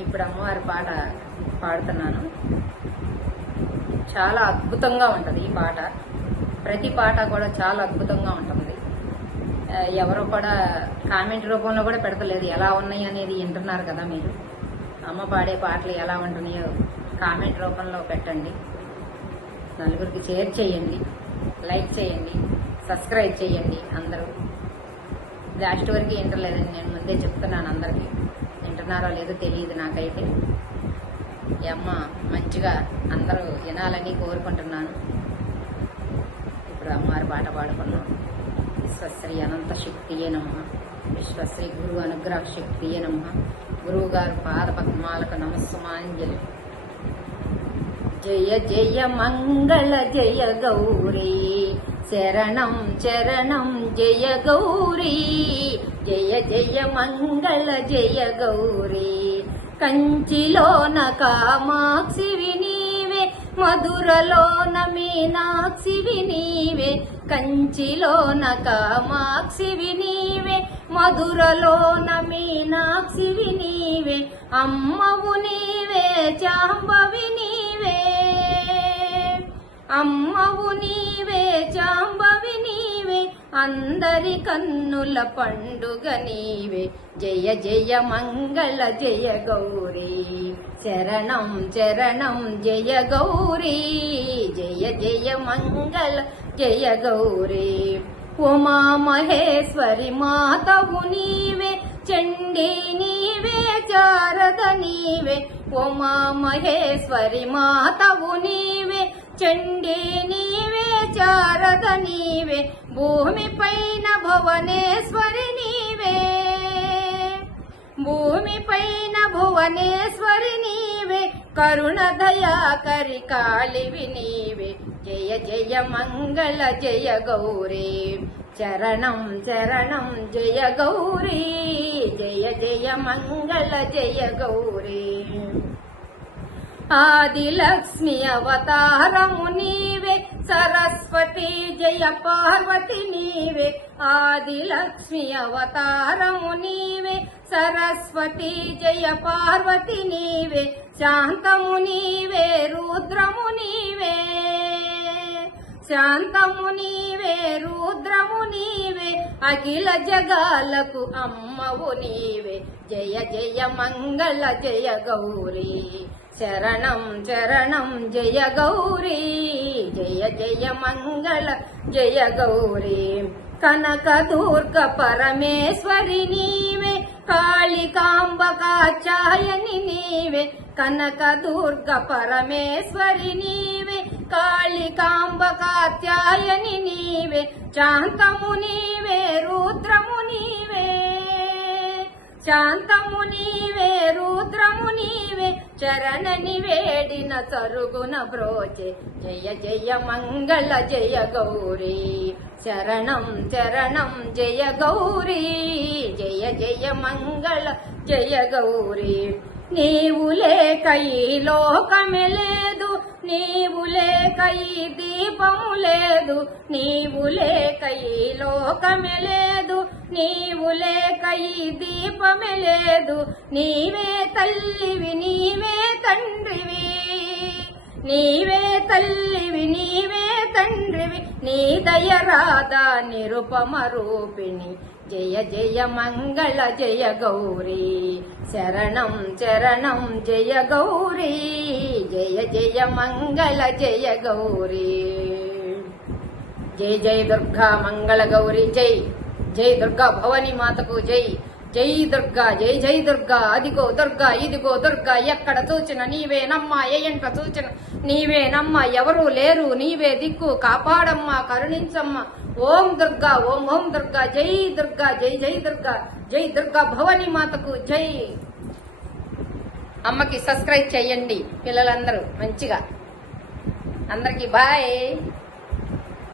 ఇప్పుడు అమ్మవారి పాట పాడుతున్నాను. చాలా అద్భుతంగా ఉంటుంది ఈ పాట. ప్రతి పాట కూడా చాలా అద్భుతంగా ఉంటుంది. ఆ, ఎవరు కూడా కామెంట్ రూపంలో కూడా పెడతలేదు ఎలా ఉన్నాయి అనేది వింటున్నారు కదా మీరు. అమ్మ పాడే పాటలు ఎలా ఉంటున్నాయో కామెంట్ రూపంలో పెట్టండి. నలుగురికి షేర్ చేయండి. లైక్ చేయండి. సబ్స్క్రైబ్ చేయండి అందరూ. లాస్ట్ వరకు వింటలేదని నేను ముందే చెప్తున్నాను అందరికీ. వింటున్నారో లేదో తెలియదు నాకైతే. ఈ అమ్మ మంచిగా అందరూ వినాలని కోరుకుంటున్నాను. ఇప్పుడు అమ్మవారి పాట పాడుకున్నాం. విశ్వశ్రీ అనంత శక్తియే నమ. విశ్వశ్రీ గురువు అనుగ్రహ శక్తియే నమ. గురువు గారు పాద పద్మాలకు నమస్సుమాంజలి. జయ జయ మంగళ జయ గౌరీ. శరణం చరణం జయ గౌరీ. జయ జయ మంగళ జయ గౌరీ. కంచిలోన కామాక్షి వినీవే మధురలోన మీనాక్షి వినీవే కంచిలోన కామాక్షి వినీవే మధురలోన మీనాక్షి వినీవే అమ్మవు నీవే చాంబవి నీవే అమ్మవు నీవే చాంబవి నీవే అందరి కన్నుల పండుగ నీవే. జయ జయ మంగళ జయ గౌరీ. శరణం చరణం జయ గౌరీ. జయ జయ మంగళ జయ గౌరీ. ఉమా మహేశ్వరి మాతవు నీవే చండీ నీవే చారద నీవే. ఉమా మహేశ్వరి మాతవు నీవే చండీ నీవే చారద నీవే భూమి పైన భువనేశ్వరి నీవే. భూమి పైన భువనేశ్వరి నీవే కరుణ దయాకరి కాలివి నీవే. జయ జయ మంగళ జయ గౌరీ. చరణం చరణం జయ గౌరీ. జయ జయ మంగళ జయ గౌరీ. ఆదిలక్ష్మి అవతారము నీవే సరస్వతి జయ పార్వతి నీవే. ఆదిలక్ష్మి అవతారము నీవే సరస్వతి జయ పార్వతి నీవే. శాంతము నీవే రుద్రము నీవే. శాంతము నీవే రుద్రము నీవే అఖిల జగాలకు అమ్మవు నీవే. జయ జయ మంగళ జయ గౌరీ. శరణం శరణం జయ గౌరీ. జయ జయ మంగళ జయ గౌరీ. కనక దుర్గ పరమేశ్వరి నీవే కాళికాంబకాచాయని నీవే. కనక దుర్గ పరమేశ్వరి నీవే కాళికాంబ కాత్యాయని నీవే శాంతము నీవే రుద్రము నీవే. శాంతము నీవే రుద్రము నీవే చరణని వేడిన సరుగున బ్రోచే. జయ జయ మంగళ జయ గౌరీ శరణం చరణం జయ గౌరీ జయ జయ మంగళ జయ గౌరీ. నీవు లేక ఈ లోకమే లేదు నీవు లేక ఈ దీపము లేదు నీవు లేక ఈ లోకమే లేదు నీవు లేక ఈ దీపమే లేదు నీవే తల్లివి నీవే తండ్రివి. నీవే తల్లివి నీవే తండ్రివి నీ దయరాధా నిరుపమ రూపిణి జయ జయ మంగళ జయ గౌరీ. శరణం చరణం జయ గౌరీ. జయ జయ మంగళ జయ గౌరీ. జై జై దుర్గా మంగళ గౌరీ జై. జై దుర్గా భవని మాతకు జై. జై దుర్గా జై జై దుర్గా అదిగో దుర్గా ఇదిగో దుర్గా ఎక్కడ చూచిన నీవే నమ్మా ఎంట చూచిన నీవే నమ్మ లేరు నీవే దిక్కు. కాపాడమ్మా కరుణించమ్మా. ఓం దుర్గా ఓం ఓం దుర్గా జై దుర్గా జై జై దుర్గా జై దుర్గా భవని మాతకు జై. అమ్మకి సబ్స్క్రైబ్ చేయండి పిల్లలందరూ మంచిగా. అందరికి బాయ్